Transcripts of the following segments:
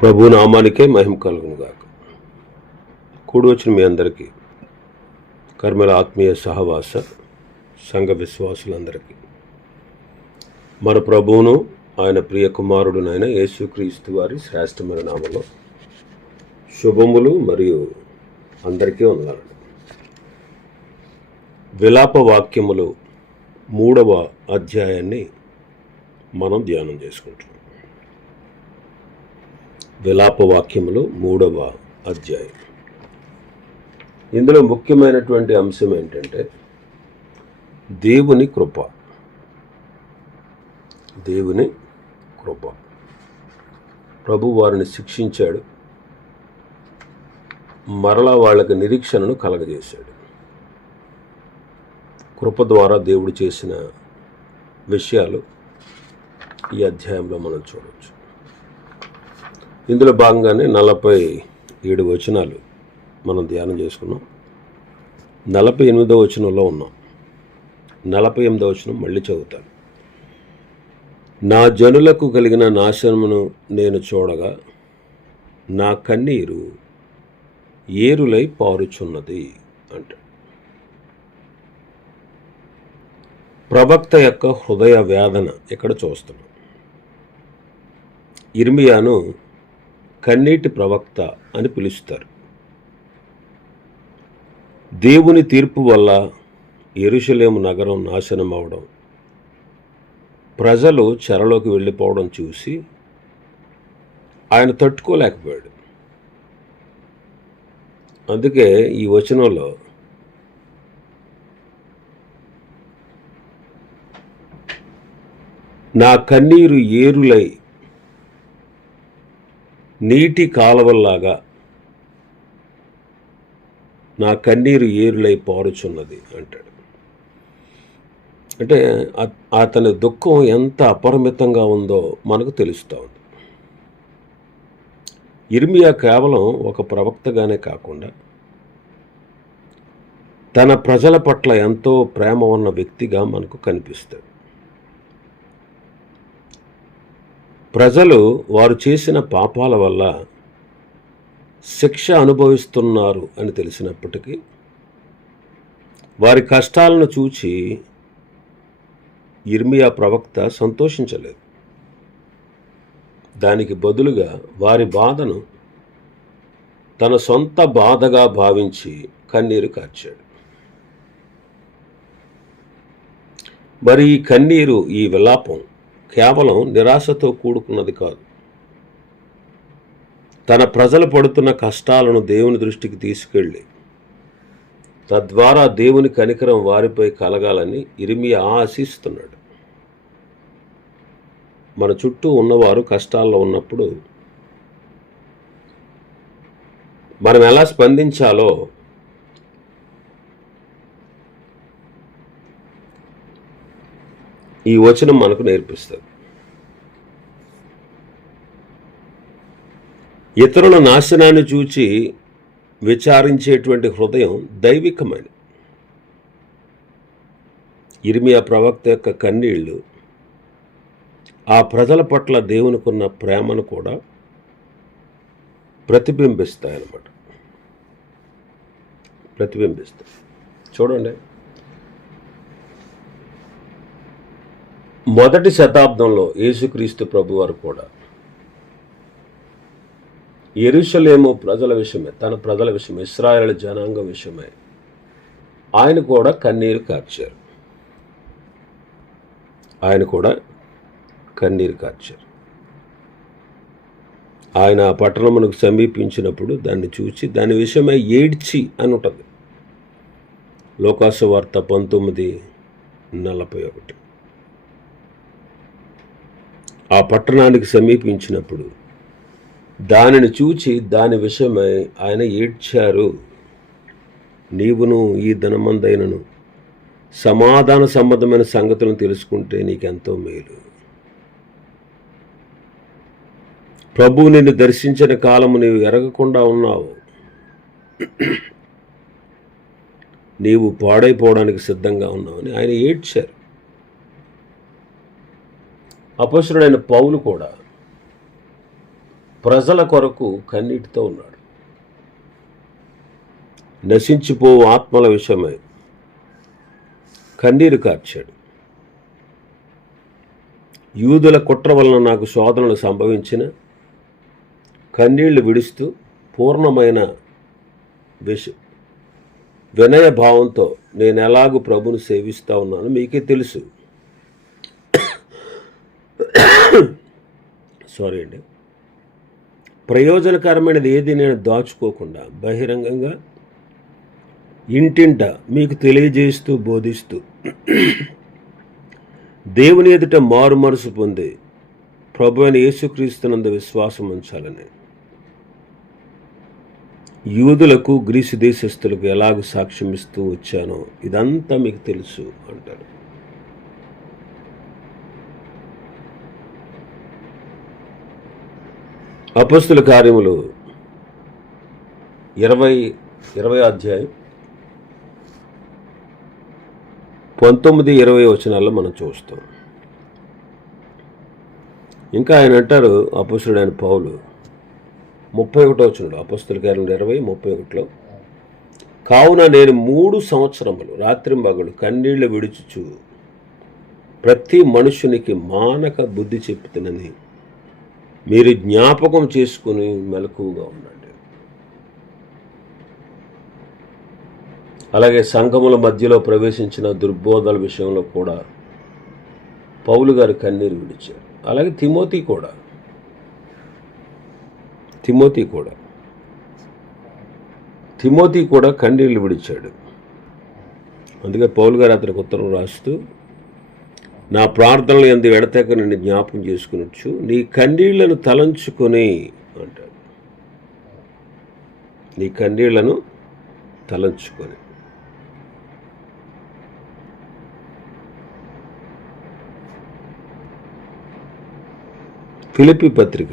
ప్రభు నామానికే మహిమ కలుగునుగాక. కూడి వచ్చిన మీ అందరికీ, కర్మల ఆత్మీయ సహవాస సంఘ విశ్వాసులందరికీ మన ప్రభువును ఆయన ప్రియ కుమారుడునైన యేసుక్రీస్తు వారి శ్రేష్టమైన నామములో శుభములు మరియు అందరికీ వందనాలు. విలాప వాక్యములు 3వ అధ్యాయాన్ని మనం ధ్యానం చేసుకుంటున్నాం. విలాప వాక్యములు 3వ అధ్యాయం. ఇందులో ముఖ్యమైనటువంటి అంశం ఏంటంటే దేవుని కృప. దేవుని కృప. ప్రభు వారిని శిక్షించాడు, మరలా వాళ్ళకి నిరీక్షణను కలగజేశాడు. కృప ద్వారా దేవుడు చేసిన విషయాలు ఈ అధ్యాయంలో మనం చూడవచ్చు. ఇందులో భాగంగానే 47 వచనాలు మనం ధ్యానం చేసుకున్నాం. 48వ వచనంలో ఉన్నాం. 48వ వచనం మళ్ళీ చదువుతాను. నా జనులకు కలిగిన నాశనమును నేను చూడగా నా కన్నీరు ఏరులై పారుచున్నది అంటాడు. ప్రవక్త యొక్క హృదయ వేదన ఇక్కడ చూస్తున్నాం. ఇర్మియాను కన్నీటి ప్రవక్త అని పిలుస్తారు. దేవుని తీర్పు వల్ల యెరూషలేము నగరం నాశనం అవడం, ప్రజలు చెరలోకి వెళ్ళిపోవడం చూసి ఆయన తట్టుకోలేకపోయాడు. అందుకే ఈ వచనంలో నా కన్నీరు ఏరులై నీటి కాలవల్లాగా నా కన్నీరు ఏరులై పారుచున్నది అంటాడు. అంటే అతని దుఃఖం ఎంత అపరిమితంగా ఉందో మనకు తెలుస్తూ ఉంది. ఇర్మియా కేవలం ఒక ప్రవక్తగానే కాకుండా తన ప్రజల పట్ల ఎంతో ప్రేమ ఉన్న వ్యక్తిగా మనకు కనిపిస్తాడు. ప్రజలు వారు చేసిన పాపాల వల్ల శిక్ష అనుభవిస్తున్నారు అని తెలిసినప్పటికీ వారి కష్టాలను చూచి ఇర్మియా ప్రవక్త సంతోషించలేదు. దానికి బదులుగా వారి బాధను తన సొంత బాధగా భావించి కన్నీరు కార్చాడు. మరి ఈ కన్నీరు, ఈ విలాపం కేవలం నిరాశతో కూడుకున్నది కాదు. తన ప్రజలు పడుతున్న కష్టాలను దేవుని దృష్టికి తీసుకెళ్ళి తద్వారా దేవుని కనికరం వారిపై కలగాలని ఇర్మియా ఆశిస్తున్నాడు. మన చుట్టూ ఉన్నవారు కష్టాల్లో ఉన్నప్పుడు మనం ఎలా స్పందించాలో ఈ వచనం మనకు నేర్పిస్తుంది. ఇతరుల నాశనాన్ని చూచి విచారించేటువంటి హృదయం దైవికమైనది. ఇర్మియా ప్రవక్త యొక్క కన్నీళ్లు ఆ ప్రజల పట్ల దేవునికున్న ప్రేమను కూడా ప్రతిబింబిస్తాయన్నమాట. ప్రతిబింబిస్తాయి. చూడండి, మొదటి శతాబ్దంలో యేసుక్రీస్తు ప్రభువారు కూడా యెరూషలేము ప్రజల విషయమే, తన ప్రజల విషయమే, ఇశ్రాయేలు జనాంగ విషయమై ఆయన కూడా కన్నీరు కార్చారు. ఆయన ఆ పట్టణమునకు సమీపించినప్పుడు దాన్ని చూచి దాని విషయమై ఏడ్చి అని ఉంటుంది. లోకాసు వార్త 19:41. ఆ పట్టణానికి సమీపించినప్పుడు దానిని చూచి దాని విషయమై ఆయన ఏడ్చారు. నీవును ఈ దినమందైనను సమాధాన సంబంధమైన సంగతులను తెలుసుకుంటే నీకెంతో మేలు. ప్రభువు నిన్ను దర్శించిన కాలము నీవు ఎరగకుండా ఉన్నావు. నీవు పాడైపోవడానికి సిద్ధంగా ఉన్నావని ఆయన ఏడ్చారు. అపొస్తలుడైన పౌలు కూడా ప్రజల కొరకు కన్నీటితో ఉన్నాడు. నశించిపో ఆత్మల విషయమై కన్నీరు కార్చాడు. యూదుల కుట్ర వలన నాకు శోధనలు సంభవించిన కన్నీళ్లు విడుస్తూ పూర్ణమైన వినయ భావంతో నేను ఎలాగూ ప్రభుని సేవిస్తూ ఉన్నాను మీకే తెలుసు. సారీ అండి. ప్రయోజనకరమైనది ఏది నేను దాచుకోకుండా బహిరంగంగా ఇంటింట మీకు తెలియజేస్తూ బోధిస్తూ దేవుని ఎదుట మారు మనసు పొంది ప్రభు అయిన యేసుక్రీస్తునందు విశ్వాసం ఉంచాలని యూదులకు గ్రీసు దేశస్థులకు ఎలాగ సాక్ష్యం ఇస్తూ వచ్చానో ఇదంతా మీకు తెలుసు అంటారు. అపొస్తలుల కార్యములు 20 అధ్యాయం 19-20 వచనాల్లో మనం చూస్తాం. ఇంకా ఆయన అంటారు, అపొస్తలుడైన పౌలు 31వ వచనంలో, అపొస్తలుల కార్యములు 20:31లో, కావున నేను 3 సంవత్సరములు రాత్రింబగలు కన్నీళ్లు విడుచుచు ప్రతి మనుషునికి మానక బుద్ధి చెప్తున్నని మీరు జ్ఞాపకం చేసుకుని మెలకువగా ఉండండి. అలాగే సంఘముల మధ్యలో ప్రవేశించిన దుర్బోధల విషయంలో కూడా పౌలు గారు కన్నీరు విడిచారు. అలాగే తిమోతి కూడా కన్నీళ్లు విడిచాడు. అందుకే పౌలు గారు అతనికి ఉత్తరం రాస్తూ, నా ప్రార్థనలు ఎందు ఎడతెగక నిన్ను జ్ఞాపకం చేసుకునొచ్చు, నీ కన్నీళ్లను తలంచుకొని అంటాడు. నీ కన్నీళ్లను తలంచుకొని. ఫిలిప్పీ పత్రిక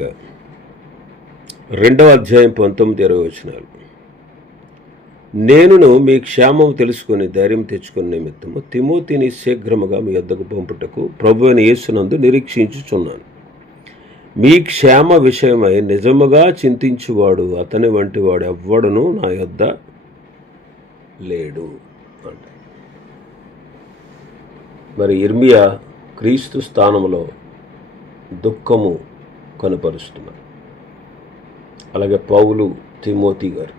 2వ అధ్యాయం 19-20 వచనాలు, నేనును మీ క్షేమం తెలుసుకుని ధైర్యం తెచ్చుకునే నిమిత్తము తిమోతిని శీఘ్రముగా మీ యొద్దకు పంపుటకు ప్రభువైన యేసునందు నిరీక్షించుచున్నాను. మీ క్షేమ విషయమై నిజముగా చింతించువాడు అతని వంటి వాడు ఎవ్వడునూ నా యొద్ద లేడు అంట. మరి ఇర్మియా క్రీస్తు స్థానంలో దుఃఖము కనపరుస్తున్నారు. అలాగే పౌలు, తిమోతి గారు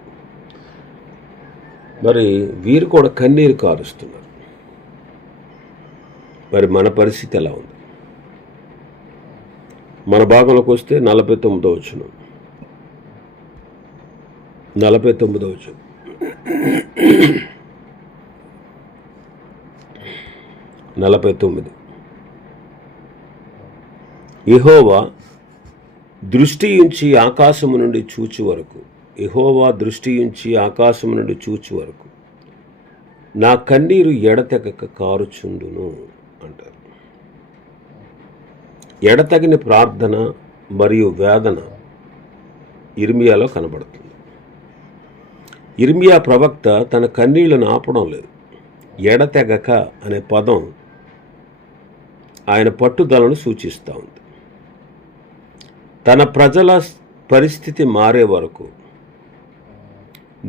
మరి వీరు కూడా కన్నీరు కారుస్తున్నారు. మరి మన పరిస్థితి ఎలా ఉంది? మన భాగంలోకి వస్తే 49వ వచనం 49 యెహోవా దృష్టి ఉంచి ఆకాశము నుండి చూచు వరకు, యెహోవా దృష్టి ఉంచి ఆకాశము నుండి చూచు వరకు నా కన్నీరు ఎడతెగక కారుచుండును అంటారు. ఎడతగిన ప్రార్థన మరియు వేదన ఇర్మియాలో కనబడుతుంది. ఇర్మియా ప్రవక్త తన కన్నీళ్లను ఆపడం లేదు. ఎడతెగక అనే పదం ఆయన పట్టుదలను సూచిస్తూ ఉంది. తన ప్రజల పరిస్థితి మారే వరకు,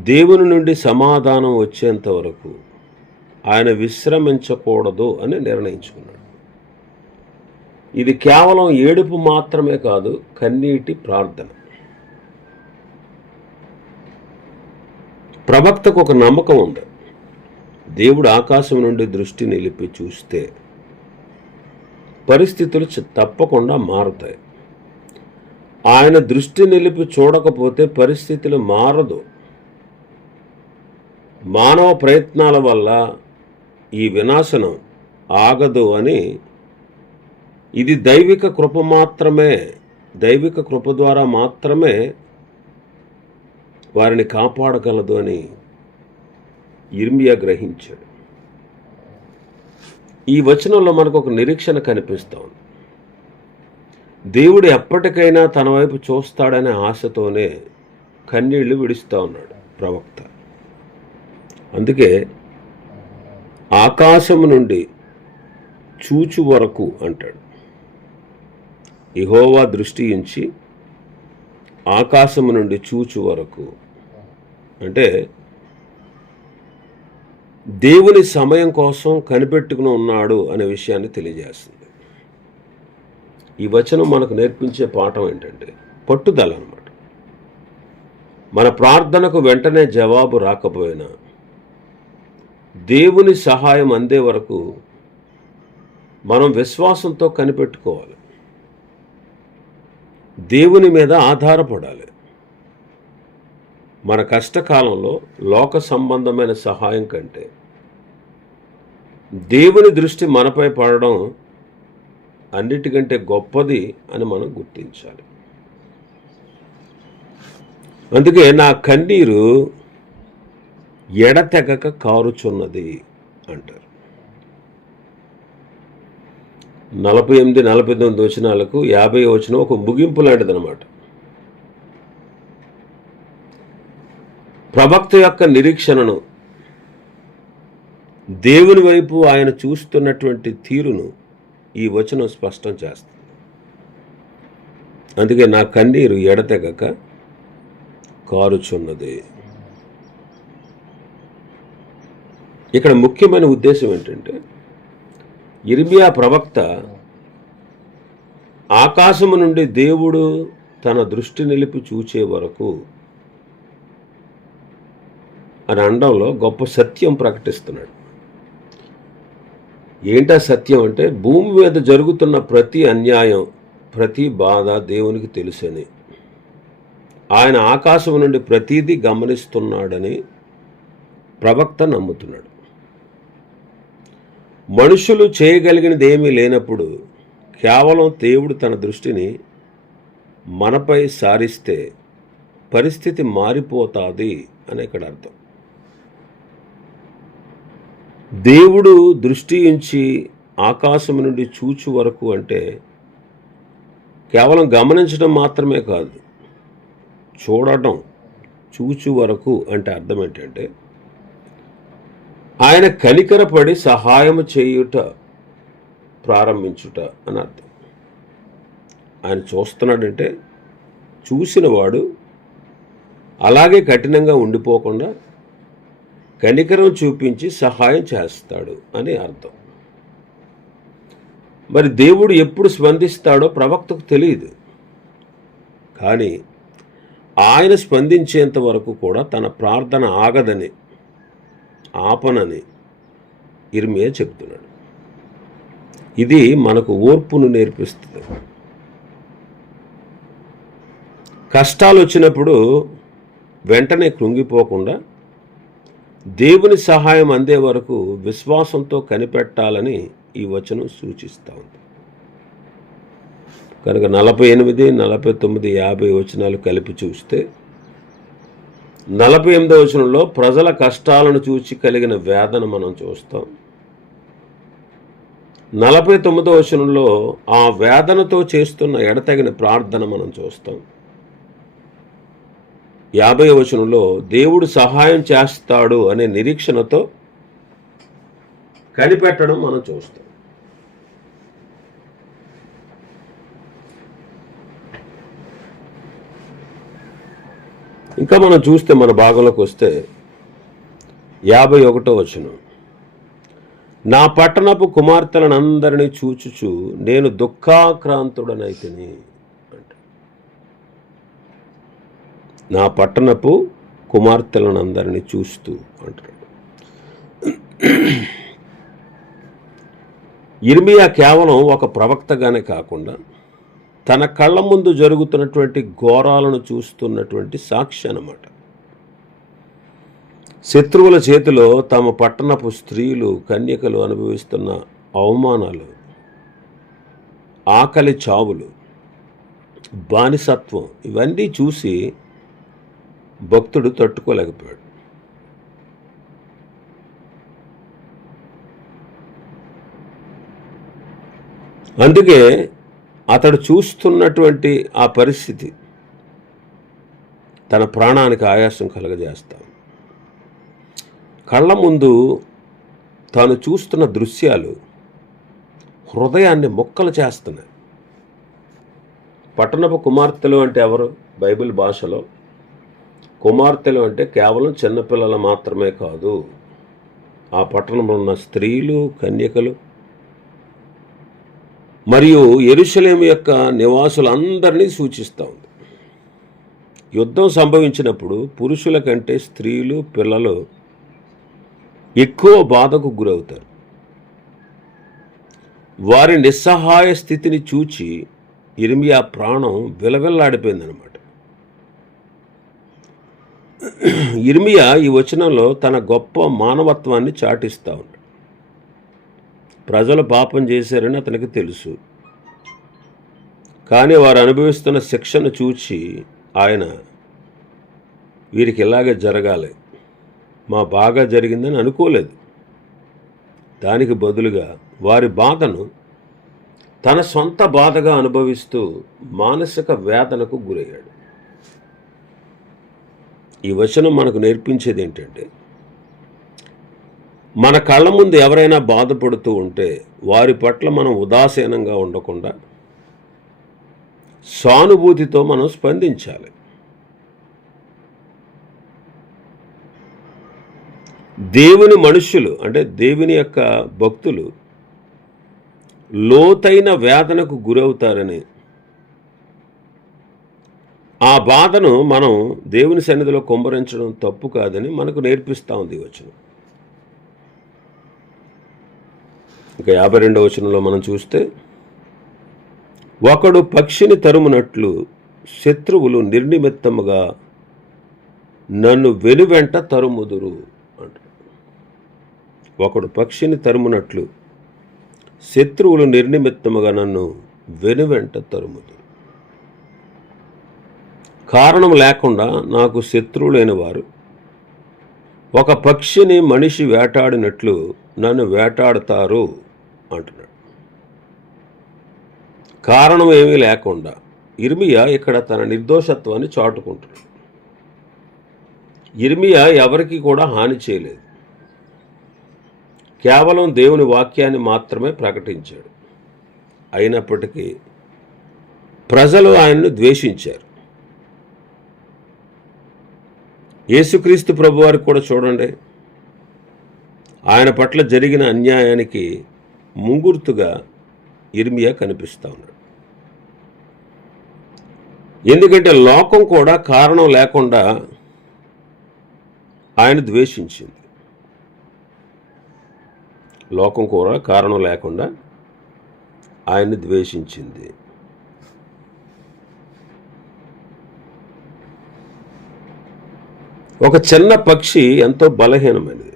దేవుని నుండి సమాధానం వచ్చేంత వరకు ఆయన విశ్రమించకూడదు అని నిర్ణయించుకున్నాడు. ఇది కేవలం ఏడుపు మాత్రమే కాదు, కన్నీటి ప్రార్థన. ప్రవక్తకు ఒక నమ్మకం ఉంది. దేవుడు ఆకాశం నుండి దృష్టి నిలిపి చూస్తే పరిస్థితులు తప్పకుండా మారుతాయి. ఆయన దృష్టి నిలిపి చూడకపోతే పరిస్థితులు మారదు. మానవ ప్రయత్నాల వల్ల ఈ వినాశనం ఆగదు అని, ఇది దైవిక కృప మాత్రమే, దైవిక కృప ద్వారా మాత్రమే వారిని కాపాడగలదు అని ఇర్మియా గ్రహించాడు. ఈ వచనంలో మనకు ఒక నిరీక్షణ కనిపిస్తోంది. దేవుడు ఎప్పటికైనా తన వైపు చూస్తాడనే ఆశతోనే కన్నీళ్లు విడుస్తూ ఉన్నాడు ప్రవక్త. అందుకే ఆకాశము నుండి చూచు వరకు అంటాడు. యెహోవా దృష్టి ఉంచి ఆకాశము నుండి చూచు వరకు అంటే దేవుని సమయం కోసం కనిపెట్టుకుని ఉన్నాడు అనే విషయాన్ని తెలియజేస్తుంది. ఈ వచనం మనకు నేర్పించే పాఠం ఏంటంటే పట్టుదల అన్నమాట. మన ప్రార్థనకు వెంటనే జవాబు రాకపోయినా దేవుని సహాయం అందే వరకు మనం విశ్వాసంతో కనిపెట్టుకోవాలి. దేవుని మీద ఆధారపడాలి. మన కష్టకాలంలో లోక సంబంధమైన సహాయం కంటే దేవుని దృష్టి మనపై పడడం అన్నిటికంటే గొప్పది అని మనం గుర్తించాలి. అందుకే నా కన్నీరు ఎడతెగక కారుచున్నది అంటారు. 48, 49 వచనాలకు 50 వచనం ఒక ముగింపు లాంటిదన్నమాట. ప్రవక్త యొక్క నిరీక్షణను, దేవుని వైపు ఆయన చూస్తున్నటువంటి తీరును ఈ వచనం స్పష్టం చేస్తుంది. అందుకే నా కన్నీరు ఎడతెగక కారుచున్నది. ఇక్కడ ముఖ్యమైన ఉద్దేశం ఏంటంటే యిర్మీయా ప్రవక్త ఆకాశము నుండి దేవుడు తన దృష్టి నిలిపి చూచే వరకు అని అనడంలో గొప్ప సత్యం ప్రకటిస్తున్నాడు. ఏంటా సత్యం అంటే భూమి మీద జరుగుతున్న ప్రతి అన్యాయం, ప్రతి బాధ దేవునికి తెలుసని, ఆయన ఆకాశం నుండి ప్రతిదీ గమనిస్తున్నాడని ప్రవక్త నమ్ముతున్నాడు. మనుషులు చేయగలిగినది ఏమీ లేనప్పుడు కేవలం దేవుడు తన దృష్టిని మనపై సారిస్తే పరిస్థితి మారిపోతుంది అని ఇక్కడ అర్థం. దేవుడు దృష్టి ఉంచి ఆకాశం నుండి చూచు వరకు అంటే కేవలం గమనించడం మాత్రమే కాదు, చూడటం. చూచు వరకు అంటే అర్థం ఏంటంటే ఆయన కనికరపడి సహాయం చేయుట ప్రారంభించుట అని అర్థం. ఆయన చూస్తున్నాడంటే చూసిన వాడు అలాగే కఠినంగా ఉండిపోకుండా కనికరం చూపించి సహాయం చేస్తాడు అని అర్థం. మరి దేవుడు ఎప్పుడు స్పందిస్తాడో ప్రవక్తకు తెలియదు. కానీ ఆయన స్పందించేంత వరకు కూడా తన ప్రార్థన ఆగదని, ఆపనని యిర్మీయా చెప్తున్నాడు. ఇది మనకు ఓర్పును నేర్పిస్తుంది. కష్టాలు వచ్చినప్పుడు వెంటనే కృంగిపోకుండా దేవుని సహాయం అందే వరకు విశ్వాసంతో కనిపెట్టాలని ఈ వచనం సూచిస్తూ ఉంది. కనుక 48, 49, 50 వచనాలు కలిపి చూస్తే 48వ వచనంలో ప్రజల కష్టాలను చూచి కలిగిన వేదన మనం చూస్తాం. 49వ వచనంలో ఆ వేదనతో చేస్తున్న ఎడతెగని ప్రార్థన మనం చూస్తాం. 50వ వచనంలో దేవుడు సహాయం చేస్తాడు అనే నిరీక్షణతో కనిపెట్టడం మనం చూస్తాం. ఇంకా మనం చూస్తే మన భాగంలోకి వస్తే 51వ వచనం, నా పట్టణపు కుమార్తెలనందరినీ చూచుచు నేను దుఃఖాక్రాంతుడనైతిని అంట. నా పట్టణపు కుమార్తెలనందరినీ చూస్తూ అంటాడు. యిర్మీయా కేవలం ఒక ప్రవక్తగానే కాకుండా తన కళ్ళ ముందు జరుగుతున్నటువంటి ఘోరాలను చూస్తున్నటువంటి సాక్షి అన్నమాట. శత్రువుల చేతిలో తమ పట్టణపు స్త్రీలు, కన్యకలు అనుభవిస్తున్న అవమానాలు, ఆకలి చావులు, బానిసత్వం ఇవన్నీ చూసి భక్తుడు తట్టుకోలేకపోయాడు. అందుకే అతడు చూస్తున్నటువంటి ఆ పరిస్థితి తన ప్రాణానికి ఆయాసం కలగజేస్తాం. కళ్ళ ముందు తాను చూస్తున్న దృశ్యాలు హృదయాన్ని ముక్కలు చేస్తున్నాయి. పట్టణపు కుమార్తెలు అంటే ఎవరు? బైబిల్ భాషలో కుమార్తెలు అంటే కేవలం చిన్నపిల్లలు మాత్రమే కాదు, ఆ పట్టణంలో ఉన్న స్త్రీలు, కన్యకలు మరియు యెరూషలేము యొక్క నివాసులందరినీ సూచిస్తూ ఉంది. యుద్ధం సంభవించినప్పుడు పురుషుల కంటే స్త్రీలు, పిల్లలు ఎక్కువ బాధకు గురవుతారు. వారి నిస్సహాయ స్థితిని చూచి యిర్మీయా ప్రాణం విలవిల్లాడిపోయిందనమాట. యిర్మీయా ఈ వచనంలో తన గొప్ప మానవత్వాన్ని చాటిస్తూ ఉన్నాడు. ప్రజలు పాపం చేశారని అతనికి తెలుసు, కానీ వారు అనుభవిస్తున్న శిక్షను చూచి ఆయన వీరికి ఇలాగే జరగాలి, మా బాగా జరిగిందని అనుకోలేదు. దానికి బదులుగా వారి బాధను తన సొంత బాధగా అనుభవిస్తూ మానసిక వేదనకు గురయ్యాడు. ఈ వచనం మనకు నేర్పించేది ఏంటంటే, మన కళ్ళ ముందు ఎవరైనా బాధపడుతూ ఉంటే వారి పట్ల మనం ఉదాసీనంగా ఉండకుండా సానుభూతితో మనం స్పందించాలి. దేవుని మనుష్యులు అంటే దేవుని యొక్క భక్తులు లోతైన వేదనకు గురవుతారని, ఆ బాధను మనం దేవుని సన్నిధిలో కుమ్మరించడం తప్పు కాదని మనకు నేర్పిస్తూ ఉంది వచనం. ఇంకా 52వ వచనంలో మనం చూస్తే, ఒకడు పక్షిని తరుమునట్లు శత్రువులు నిర్నిమిత్తముగా నన్ను వెనువెంట తరుముదురు అంటాడు. ఒకడు పక్షిని తరుమునట్లు శత్రువులు నిర్నిమిత్తముగా నన్ను వెనువెంట తరుముదురు. కారణం లేకుండా నాకు శత్రువులైన వారు ఒక పక్షిని మనిషి వేటాడినట్లు నన్ను వేటాడతారు అంటున్నాడు. కారణం ఏమీ లేకుండా యిర్మీయా ఇక్కడ తన నిర్దోషత్వాన్ని చాటుకుంటున్నాడు. యిర్మీయా ఎవరికి కూడా హాని చేయలేదు, కేవలం దేవుని వాక్యాన్ని మాత్రమే ప్రకటించాడు. అయినప్పటికీ ప్రజలు ఆయన్ను ద్వేషించారు. యేసుక్రీస్తు ప్రభువారికి కూడా చూడండి, ఆయన పట్ల జరిగిన అన్యాయానికి ముంగుర్తుగా యిర్మీయా కనిపిస్తూ ఉన్నాడు. ఎందుకంటే లోకం కూడా కారణం లేకుండా ఆయన ద్వేషించింది. లోకం కూడా కారణం లేకుండా ఆయన్ని ద్వేషించింది. ఒక చిన్న పక్షి ఎంతో బలహీనమైనది,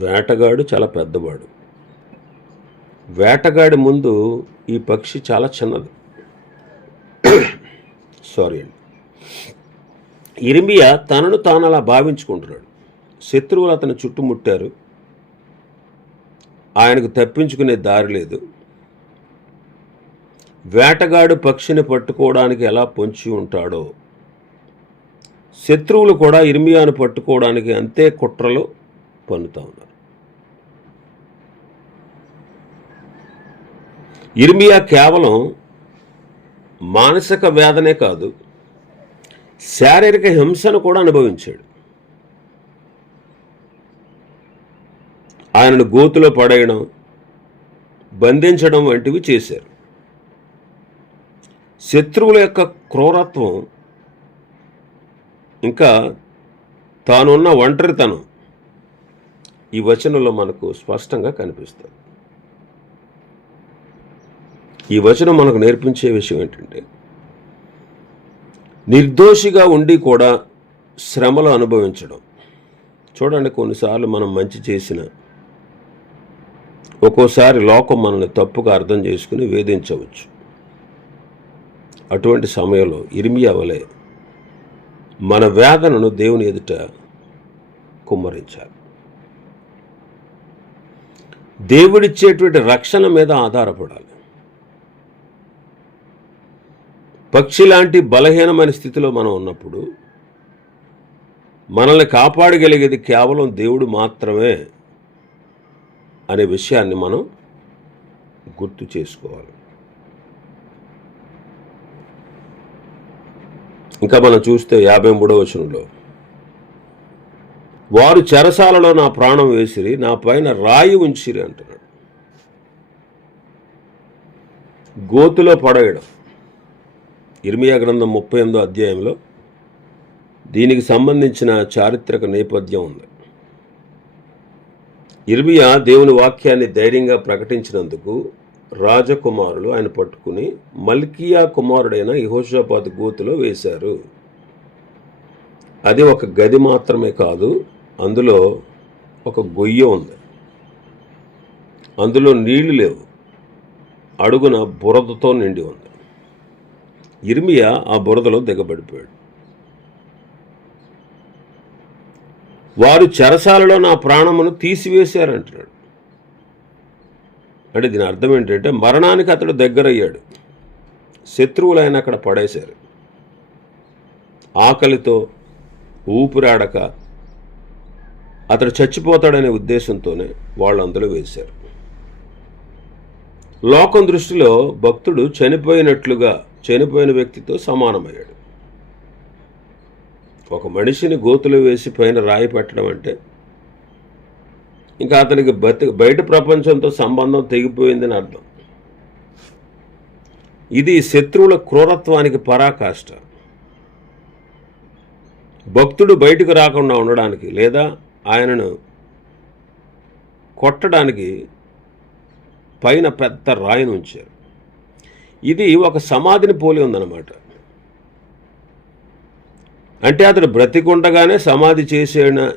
వేటగాడు చాలా పెద్దవాడు. వేటగాడి ముందు ఈ పక్షి చాలా చిన్నది. సారీ అండి. యిర్మీయా తనను తాను అలా భావించుకుంటున్నాడు. శత్రువులు అతను చుట్టుముట్టారు, ఆయనకు తప్పించుకునే దారి లేదు. వేటగాడు పక్షిని పట్టుకోవడానికి ఎలా పొంచి ఉంటాడో, శత్రువులు కూడా యిర్మీయాను పట్టుకోవడానికి అంతే కుట్రలు పన్నుతూ ఉన్నారు. యిర్మీయా కేవలం మానసిక వేదనే కాదు, శారీరక హింసను కూడా అనుభవించాడు. ఆయనను గోతులో పడేయడం, బంధించడం వంటివి చేశారు. శత్రువుల యొక్క క్రూరత్వం, ఇంకా తానున్న ఒంటరితనం ఈ వచనంలో మనకు స్పష్టంగా కనిపిస్తుంది. ఈ వచనం మనకు నేర్పించే విషయం ఏంటంటే, నిర్దోషిగా ఉండి కూడా శ్రమలు అనుభవించడం. చూడండి, కొన్నిసార్లు మనం మంచి చేసిన ఒక్కోసారి లోకం మనల్ని తప్పుగా అర్థం చేసుకుని వేధించవచ్చు. అటువంటి సమయంలో యిర్మీయా వలె మన వేదనను దేవుని ఎదుట కుమ్మరించాలి. దేవుడిచ్చేటువంటి రక్షణ మీద ఆధారపడాలి. పక్షి లాంటి బలహీనమైన స్థితిలో మనం ఉన్నప్పుడు మనల్ని కాపాడగలిగేది కేవలం దేవుడు మాత్రమే అనే విషయాన్ని మనం గుర్తు చేసుకోవాలి. ఇంకా మనం చూస్తే 53వ వచనంలో, వారు చెరసాలలో నా ప్రాణం వేసిరి, నా పైన రాయి ఉంచిరి అంటున్నాడు. గోతులో పడేయడం. ఇర్మియా గ్రంథం 38వ అధ్యాయంలో దీనికి సంబంధించిన చారిత్రక నేపథ్యం ఉంది. ఇర్మియా దేవుని వాక్యాన్ని ధైర్యంగా ప్రకటించినందుకు రాజకుమారులు ఆయన పట్టుకుని మల్కియా కుమారుడైన యెహోషాపాతు గోతులో వేశారు. అది ఒక గది మాత్రమే కాదు, అందులో ఒక గొయ్య ఉంది. అందులో నీళ్లు లేవు, అడుగున బురదతో నిండి ఉంది. ఇర్మియా ఆ బురదలో దిగబడిపోయాడు. వారు చెరసాలలో నా ప్రాణమును తీసివేశారంటున్నాడు. అంటే దీని అర్థం ఏంటంటే మరణానికి అతడు దగ్గరయ్యాడు. శత్రువులు ఆయన అక్కడ పడేశారు. ఆకలితో ఊపిరాడక అతడు చచ్చిపోతాడనే ఉద్దేశంతోనే వాళ్ళు అందులో వేశారు. లోకం దృష్టిలో భక్తుడు చనిపోయినట్లుగా చనిపోయిన వ్యక్తితో సమానమయ్యాడు. ఒక మనిషిని గోతులో వేసి పైన రాయి పెట్టడం అంటే ఇంకా అతనికి బయట ప్రపంచంతో సంబంధం తెగిపోయిందని అర్థం. ఇది శత్రువుల క్రూరత్వానికి పరాకాష్ట. భక్తుడు బయటకు రాకుండా ఉండడానికి లేదా ఆయనను కొట్టడానికి పైన పెద్ద రాయిని ఉంచారు. ఇది ఒక సమాధిని పోలి ఉందన్నమాట. అంటే అతడు బ్రతికుండగానే సమాధి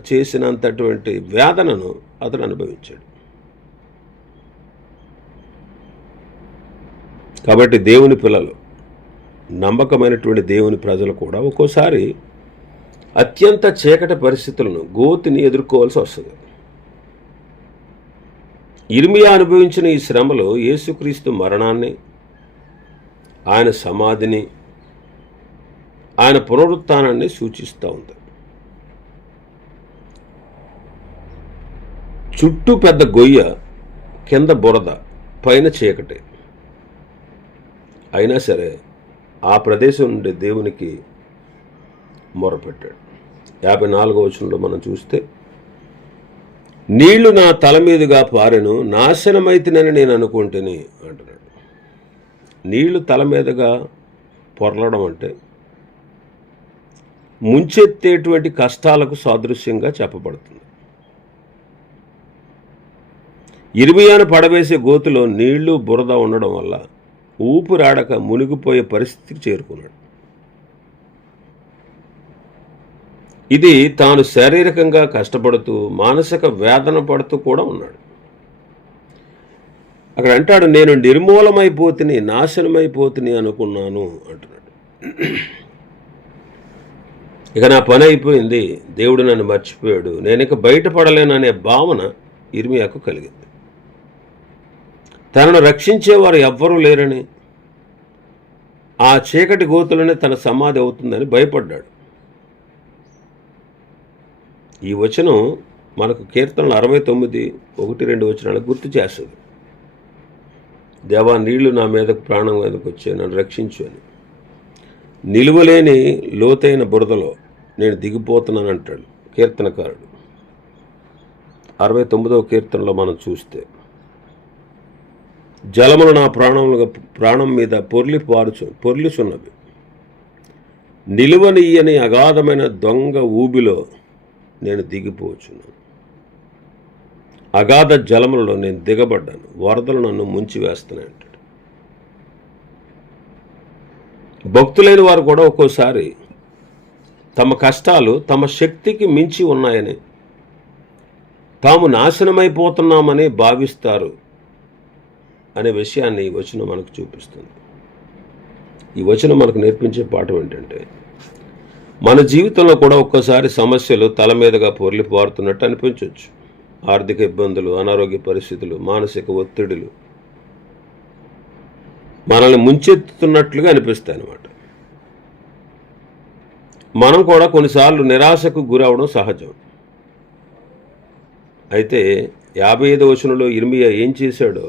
చేసినంతటువంటి వేదనను అతడు అనుభవించాడు. కాబట్టి దేవుని పిల్లలు, నమ్మకమైనటువంటి దేవుని ప్రజలు కూడా ఒక్కోసారి అత్యంత చీకటి పరిస్థితులను, గోతిని ఎదుర్కోవాల్సి వస్తుంది. ఇర్మియా అనుభవించిన ఈ శ్రమలో యేసుక్రీస్తు మరణాన్ని, ఆయన సమాధిని, ఆయన పునరుత్థానాన్ని సూచిస్తూ ఉంది. చుట్టూ పెద్ద గొయ్య, కింద బురద, పైన చీకటి. అయినా సరే ఆ ప్రదేశం నుండి దేవునికి మొరపెట్టాడు. 54వ వచనంలో మనం చూస్తే, నీళ్లు నా తల మీదుగా పారెను, నాశనమైతినని నేను అనుకుంటుని అంటున్నాడు. నీళ్లు తల మీదుగా పొరలడం అంటే ముంచెత్తేటువంటి కష్టాలకు సాదృశ్యంగా చెప్పబడుతుంది. ఇర్మియాను పడవేసే గోతులో నీళ్లు బురద ఉండడం వల్ల ఊపిరాడక మునిగిపోయే పరిస్థితికి చేరుకున్నాడు. ఇది తాను శారీరకంగా కష్టపడుతూ మానసిక వేదన పడుతూ కూడా ఉన్నాడు. అక్కడ అంటాడు, నేను నిర్మూలమైపోతుని, నాశనమైపోతుని అనుకున్నాను అంటున్నాడు. ఇక నా పని అయిపోయింది, దేవుడు నన్ను మర్చిపోయాడు, నేను ఇక బయటపడలేను అనే భావన ఇర్మియాకు కలిగింది. తనను రక్షించేవారు ఎవ్వరూ లేరని, ఆ చీకటి గోతులనే తన సమాధి అవుతుందని భయపడ్డాడు. ఈ వచనం మనకు కీర్తనలు 69:1-2 వచనాలకు గుర్తు చేస్తుంది. దేవా, నీళ్లు నా మీదకు ప్రాణం మీదకు వచ్చాయి, నన్ను రక్షించు అని. నిలువలేని లోతైన బురదలో నేను దిగిపోతున్నాను అంటాడు కీర్తనకారుడు. 69వ కీర్తనలో మనం చూస్తే, జలములు నా ప్రాణం మీద పొర్లిచున్నవి, నిలువనీయని అగాధమైన దొంగ ఊబిలో నేను దిగిపోవచ్చున్నాను. అగాధ జలములలో నేను దిగబడ్డాను, వరదలు నన్ను ముంచివేస్తున్నాయి అంటాడు. భక్తులైన వారు కూడా ఒక్కోసారి తమ కష్టాలు తమ శక్తికి మించి ఉన్నాయని, తాము నాశనమైపోతున్నామని భావిస్తారు అనే విషయాన్ని ఈ వచనం మనకు చూపిస్తుంది. ఈ వచనం మనకు నేర్పించే పాఠం ఏంటంటే, మన జీవితంలో కూడా ఒక్కోసారి సమస్యలు తల మీదుగా పొర్లిపారుతున్నట్టు అనిపించవచ్చు. ఆర్థిక ఇబ్బందులు, అనారోగ్య పరిస్థితులు, మానసిక ఒత్తిడులు మనల్ని ముంచెత్తుతున్నట్లుగా అనిపిస్తాయి అన్నమాట. మనం కూడా కొన్నిసార్లు నిరాశకు గురవడం సహజం. అయితే 55వ వచనంలో ఇర్మియా ఏం చేశాడో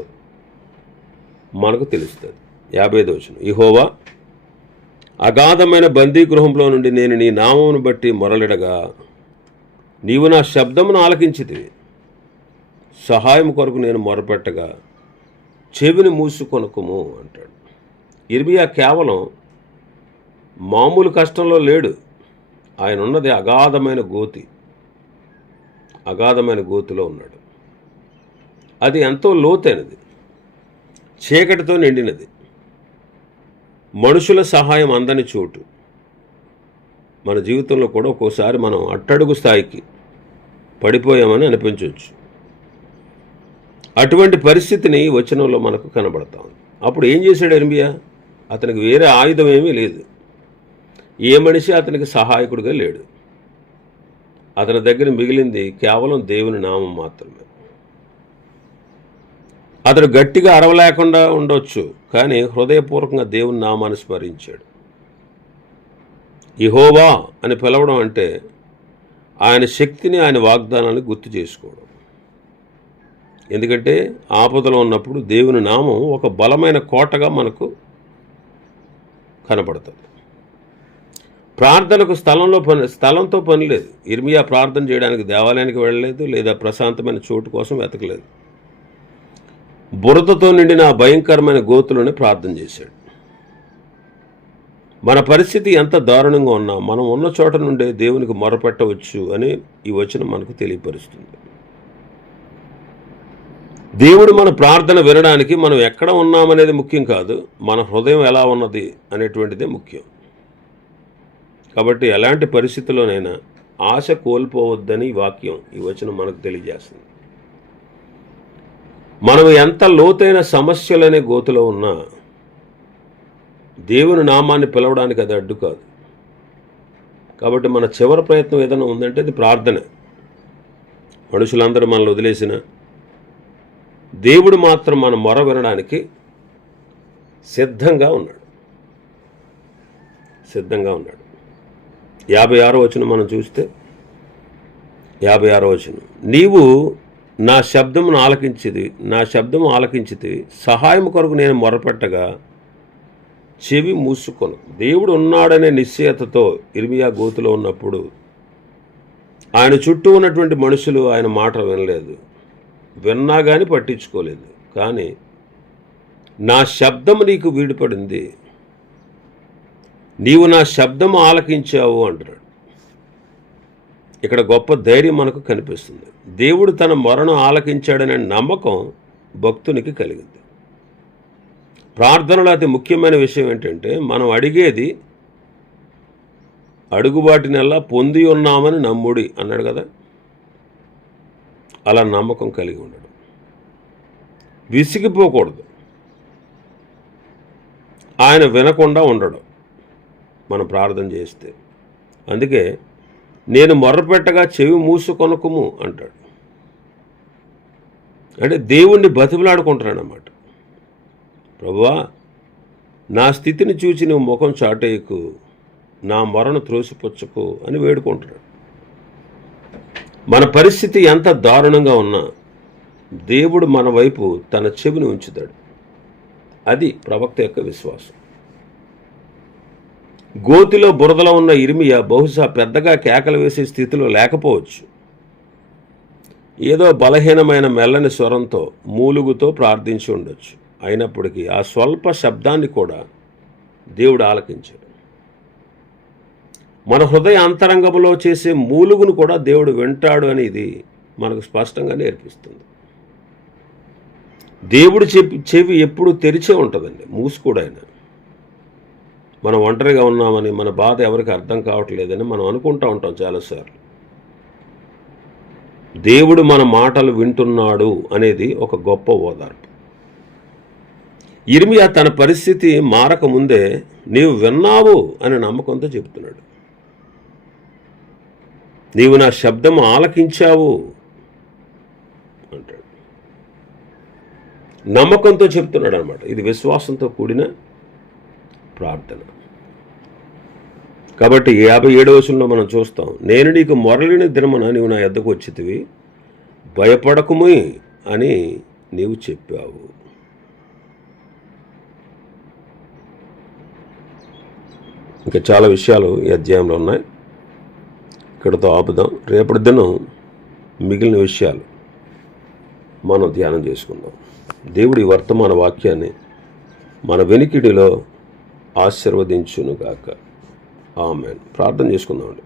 మనకు తెలుస్తుంది. 55వ వచనం, యెహోవా అగాధమైన బందీగృహంలో నుండి నేను నీ నామమును బట్టి మొరలిడగా నీవు నా శబ్దమును ఆలకించితివి. సహాయం కొరకు నేను మొరపెట్టగా చెవిని మూసుకొనుకుము అంటాడు. ఇర్మియా కేవలం మామూలు కష్టంలో లేడు. ఆయన ఉన్నది అగాధమైన గోతిలో ఉన్నాడు. అది ఎంతో లోతైనది, చీకటితో నిండినది, మనుషుల సహాయం అందని చోటు. మన జీవితంలో కూడా ఒక్కోసారి మనం అట్టడుగు స్థాయికి పడిపోయామని అనిపించవచ్చు. అటువంటి పరిస్థితిని ఈ వచనంలో మనకు కనబడతాం. అప్పుడు ఏం చేశాడు ఇర్మియా? అతనికి వేరే ఆయుధం ఏమీ లేదు. ఏ మనిషి అతనికి సహాయకుడిగా లేడు. అతని దగ్గర మిగిలింది కేవలం దేవుని నామం మాత్రమే. అతడు గట్టిగా అరవలేకుండా ఉండొచ్చు, కానీ హృదయపూర్వకంగా దేవుని నామాన్ని స్మరించాడు. యెహోవా అని పిలవడం అంటే ఆయన శక్తిని, ఆయన వాగ్దానాన్ని గుర్తు చేసుకోవడం. ఎందుకంటే ఆపదలో ఉన్నప్పుడు దేవుని నామం ఒక బలమైన కోటగా మనకు కనపడుతుంది. ప్రార్థనకు స్థలంతో పని లేదు. ఇర్మియా ప్రార్థన చేయడానికి దేవాలయానికి వెళ్ళలేదు, లేదా ప్రశాంతమైన చోటు కోసం వెతకలేదు. బురదతో నిండిన ఆ భయంకరమైన గోతులోనే ప్రార్థన చేశాడు. మన పరిస్థితి ఎంత దారుణంగా ఉన్నా మనం ఉన్న చోట నుండే దేవునికి మొరపెట్టవచ్చు అని ఈ వచనం మనకు తెలియపరుస్తుంది. దేవుడు మన ప్రార్థన వినడానికి మనం ఎక్కడ ఉన్నామనేది ముఖ్యం కాదు, మన హృదయం ఎలా ఉన్నది అనేటువంటిదే ముఖ్యం. కాబట్టి ఎలాంటి పరిస్థితుల్లోనైనా ఆశ కోల్పోవద్దని ఈ వచనం మనకు తెలియజేస్తుంది. మనం ఎంత లోతైన సమస్యలనే గోతులో ఉన్నా దేవుని నామాన్ని పిలవడానికి అది అడ్డు కాదు. కాబట్టి మన చివరి ప్రయత్నం ఏదైనా ఉందంటే అది ప్రార్థన. మనుషులందరూ మనల్ని వదిలేసిన దేవుడు మాత్రం మన మొర వినడానికి సిద్ధంగా ఉన్నాడు. 56వ వచనం మనం చూస్తే, 56వ వచనం, నీవు నా శబ్దమును ఆలకించితివి, సహాయం కొరకు నేను మొరపెట్టగా చెవి మూసుకొను. దేవుడు ఉన్నాడనే నిశ్చయతతో ఇర్మియా గోతులో ఉన్నప్పుడు ఆయన చుట్టూ ఉన్నటువంటి మనుషులు ఆయన మాట వినలేదు, విన్నా కానీ పట్టించుకోలేదు. కానీ నా శబ్దము నీకు వీడిపడింది, నీవు నా శబ్దము ఆలకించావు అంటున్నాడు. ఇక్కడ గొప్ప ధైర్యం మనకు కనిపిస్తుంది. దేవుడు తన మొరను ఆలకించాడనే నమ్మకం భక్తునికి కలిగింది. ప్రార్థనలో అతి ముఖ్యమైన విషయం ఏంటంటే మనం అడిగేది అడుగుబాటినల్లా పొంది ఉన్నామని నమ్ముడి అన్నాడు కదా. అలా నమ్మకం కలిగి ఉండడం, విసిగిపోకూడదు, ఆయన వినకుండా ఉండడం మనం ప్రార్థన చేస్తే. అందుకే నేను మొర్రపెట్టగా చెవి మూసుకొనుకుము అంటాడు. అంటే దేవుణ్ణి బతిమలాడుకుంటున్నాడు అన్నమాట. ప్రభువా, నా స్థితిని చూచి నువ్వు ముఖం చాటేయకు, నా మొరను త్రోసిపుచ్చకు అని వేడుకుంటున్నాడు. మన పరిస్థితి ఎంత దారుణంగా ఉన్నా దేవుడు మన వైపు తన చెవిని ఉంచుతాడు. అది ప్రవక్త యొక్క విశ్వాసం. గోతిలో బురదలో ఉన్న ఇర్మియా బహుశా పెద్దగా కేకలు వేసే స్థితిలో లేకపోవచ్చు. ఏదో బలహీనమైన మెల్లని స్వరంతో, మూలుగుతో ప్రార్థించి ఉండొచ్చు. అయినప్పటికీ ఆ స్వల్ప శబ్దాన్ని కూడా దేవుడు ఆలకించాడు. మన హృదయ అంతరంగంలో చేసే మూలుగును కూడా దేవుడు వింటాడు అని ఇది మనకు స్పష్టంగా నేర్పిస్తుంది. దేవుడు చెవి ఎప్పుడు తెరిచే ఉంటుందండి, మూసుకోడైనా. మనం ఒంటరిగా ఉన్నామని, మన బాధ ఎవరికి అర్థం కావట్లేదని మనం అనుకుంటూ ఉంటాం చాలాసార్లు. దేవుడు మన మాటలు వింటున్నాడు అనేది ఒక గొప్ప ఓదార్పు. ఇర్మియా తన పరిస్థితి మారకముందే నీవు విన్నావు అని నమ్మకంతో చెప్తున్నాడు. నీవు నా శబ్దము ఆలకించావు అంటాడు. నమ్మకంతో చెప్తున్నాడు అనమాట. ఇది విశ్వాసంతో కూడిన ప్రార్థన. కాబట్టి 57వ వచనంలో మనం చూస్తాం, నేను నీకు మొరలిన దినమున నీవు నా యొద్దకు వచ్చితివి, భయపడకుము అని నీవు చెప్పావు. ఇంకా చాలా విషయాలు ఈ అధ్యాయంలో ఉన్నాయి. ఇక్కడతో ఆపుదాం. రేపటి దినం మిగిలిన విషయాలు మనం ధ్యానం చేసుకుందాం. దేవుడి వర్తమాన వాక్యాన్ని మన వెనికిడిలో ఆశీర్వదించునుగాక. ఆమేన్. ప్రార్థన చేసుకుందామండి.